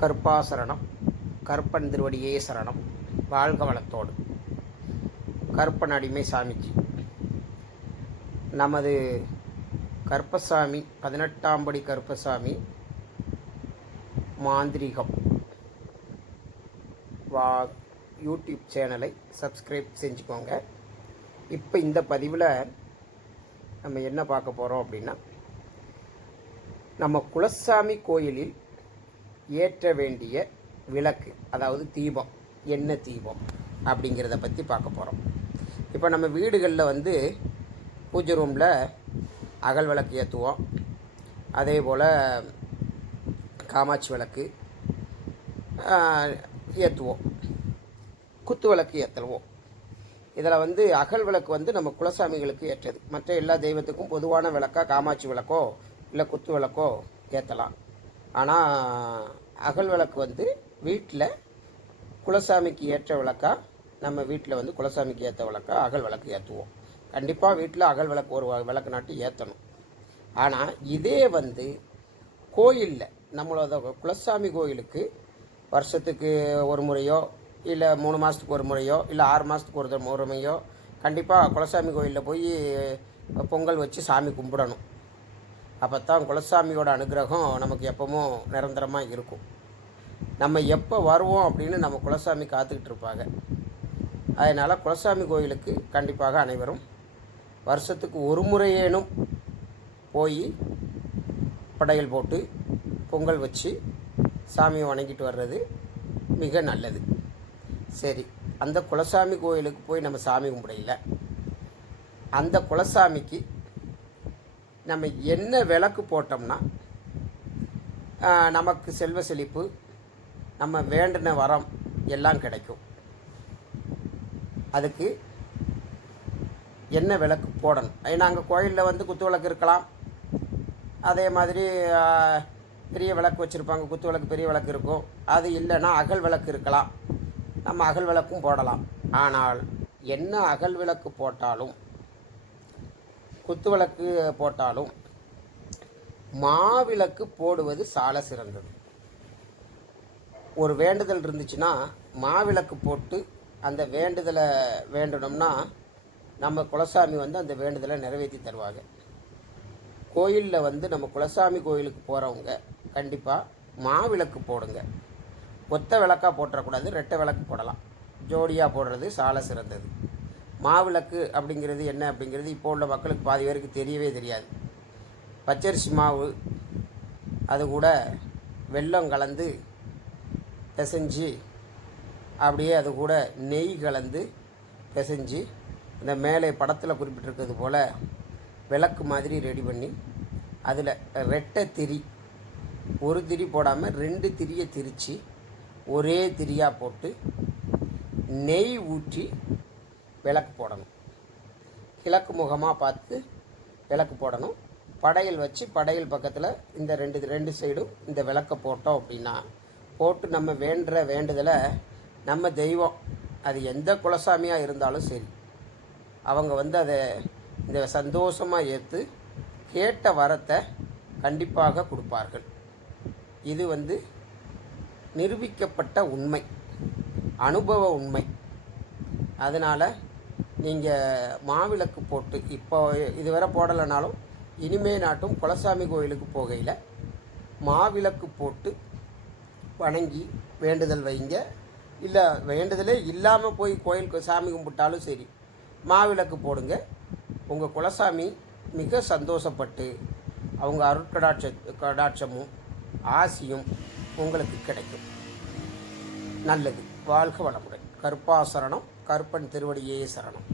கற்பாசரணம் கற்பன் திருவடியே சரணம் வாழ்க வளத்தோடு. கற்பன் அடிமை சாமிஜி. நமது கற்பசாமி பதினெட்டாம் படி கருப்பசாமி மாந்திரிகம். வா யூடியூப் சேனலை சப்ஸ்கிரைப் செஞ்சுக்கோங்க. இப்போ இந்த பதிவில் நம்ம என்ன பார்க்க போகிறோம் அப்படின்னா நம்ம குலசாமி கோயிலில் ஏற்ற வேண்டிய விளக்கு அதாவது தீபம் என்ன தீபம் அப்படிங்கிறத பற்றி பார்க்க போகிறோம் இப்போ நம்ம வீடுகளில் வந்து பூஜை ரூமில் அகல் விளக்கு ஏற்றுவோம் அதே போல் காமாட்சி விளக்கு ஏற்றுவோம் குத்து விளக்கு ஏற்றுவோம் இதில் வந்து அகல் விளக்கு வந்து நம்ம குலசாமிகளுக்கு ஏற்றது. மற்ற எல்லா தெய்வத்துக்கும் பொதுவான விளக்கா காமாட்சி விளக்கோ இல்லை குத்து விளக்கோ ஏற்றலாம் ஆனால் அகல் விளக்கு வந்து வீட்டில் குலசாமிக்கு ஏற்ற விளக்கா? நம்ம வீட்டில் வந்து குலசாமிக்கு ஏற்ற விளக்கா? அகல் விளக்கு ஏற்றுவோம் கண்டிப்பாக வீட்டில் அகல் விளக்கு ஒரு வ- விளக்கு நாட்டி ஏற்றணும் ஆனால் இதே வந்து கோயிலில் நம்மளோட குலசாமி கோயிலுக்கு வருஷத்துக்கு ஒரு முறையோ இல்லை மூணு மாதத்துக்கு ஒரு முறையோ இல்லை ஆறு மாதத்துக்கு ஒரு முறையோ கண்டிப்பாக குலசாமி கோயிலில் போய் பொங்கல் வச்சு சாமி கும்பிடணும். அப்போ தான் குலசாமியோட அனுகிரகம் நமக்கு எப்பவும் நிரந்தரமாக இருக்கும். நம்ம எப்போ வருவோம் அப்படின்னு நம்ம குலசாமி காத்துக்கிட்டு இருப்பாங்க. அதனால் குலசாமி கோயிலுக்கு கண்டிப்பாக அனைவரும் வருஷத்துக்கு ஒரு முறையேனும் போய் படையல் போட்டு பொங்கல் வச்சு சாமியை வணங்கிட்டு வர்றது மிக நல்லது. சரி அந்த குலசாமி கோயிலுக்கு போய் நம்ம சாமி கும்பிடையில அந்த குலசாமிக்கு நம்ம என்ன விளக்கு போட்டோம்னா நமக்கு செல்வ செழிப்பு நம்ம வேண்டின வரம் எல்லாம் கிடைக்கும். அதுக்கு என்ன விளக்கு போடணும்? ஏன்னா அங்கே கோயிலில் வந்து குத்து விளக்கு இருக்கலாம். அதே மாதிரி பெரிய விளக்கு வச்சுருப்பாங்க. குத்து விளக்கு பெரிய விளக்கு இருக்கும். அது இல்லைன்னா அகல் விளக்கு இருக்கலாம். நம்ம அகல் விளக்கும் போடலாம். ஆனால் என்ன அகல் விளக்கு போட்டாலும் குத்து விளக்கு போட்டாலும் மாவிளக்கு போடுவது சால சிறந்தது. ஒரு வேண்டுதல் இருந்துச்சுன்னா மாவிளக்கு போட்டு அந்த வேண்டுதலை வேண்டணும்னா நம்ம குலசாமி வந்து அந்த வேண்டுதலை நிறைவேற்றி தருவாங்க. கோயிலில் வந்து நம்ம குலசாமி கோயிலுக்கு போகிறவங்க கண்டிப்பாக மாவிளக்கு போடுங்க. ஒத்த விளக்காக போட்டுறக்கூடாது ரெட்டை விளக்கு போடலாம். ஜோடியாக போடுறது சால சிறந்தது. மாவிளக்கு அப்படிங்கிறது என்ன அப்படிங்கிறது இப்போ உள்ள மக்களுக்கு பாதி பேருக்கு தெரியவே தெரியாது. பச்சரிசி மாவு அது கூட வெல்லம் கலந்து பிசைஞ்சு அப்படியே அது கூட நெய் கலந்து பிசைஞ்சு இந்த மேலே படத்தில் குறிப்பிட்டிருக்கிறது போல் விளக்கு மாதிரி ரெடி பண்ணி அதில் ரெட்டை திரி ஒரு திரி போடாமல் ரெண்டு திரியை திரித்து ஒரே திரியாக போட்டு நெய் ஊற்றி விளக்கு போடணும். கிழக்கு முகமாக பார்த்து விளக்கு போடணும். படையல் வச்சு படையல் பக்கத்தில் இந்த ரெண்டு ரெண்டு சைடும் இந்த விளக்கை போட்டோம் அப்படின்னா போட்டு நம்ம வேண்டுற வேண்டுதலை நம்ம தெய்வம் அது எந்த குலசாமியாக இருந்தாலும் சரி அவங்க வந்து அதை இந்த சந்தோஷமாக ஏற்று கேட்ட வரத்தை கண்டிப்பாக கொடுப்பார்கள். இது வந்து நிரூபிக்கப்பட்ட உண்மை அனுபவ உண்மை. அதனால் நீங்கள் மாவிளக்கு போட்டு இப்போ இதுவரை போடலைனாலும் இனிமே நாட்டும் குலசாமி கோயிலுக்கு போகையில் மாவிளக்கு போட்டு வணங்கி வேண்டுதல் வைங்க. இல்லை வேண்டுதலே இல்லாமல் போய் கோயிலுக்கு சாமி கும்பிட்டாலும் சரி மாவிளக்கு போடுங்க. உங்கள் குலசாமி மிக சந்தோஷப்பட்டு அவங்க அருட்கடாட்ச கடாட்சமும் ஆசியும் உங்களுக்கு கிடைக்கும். நல்லது. வாழ்க வளமுடன். கருப்பாசரணம் கருப்பன் திருவடியே சரணம்.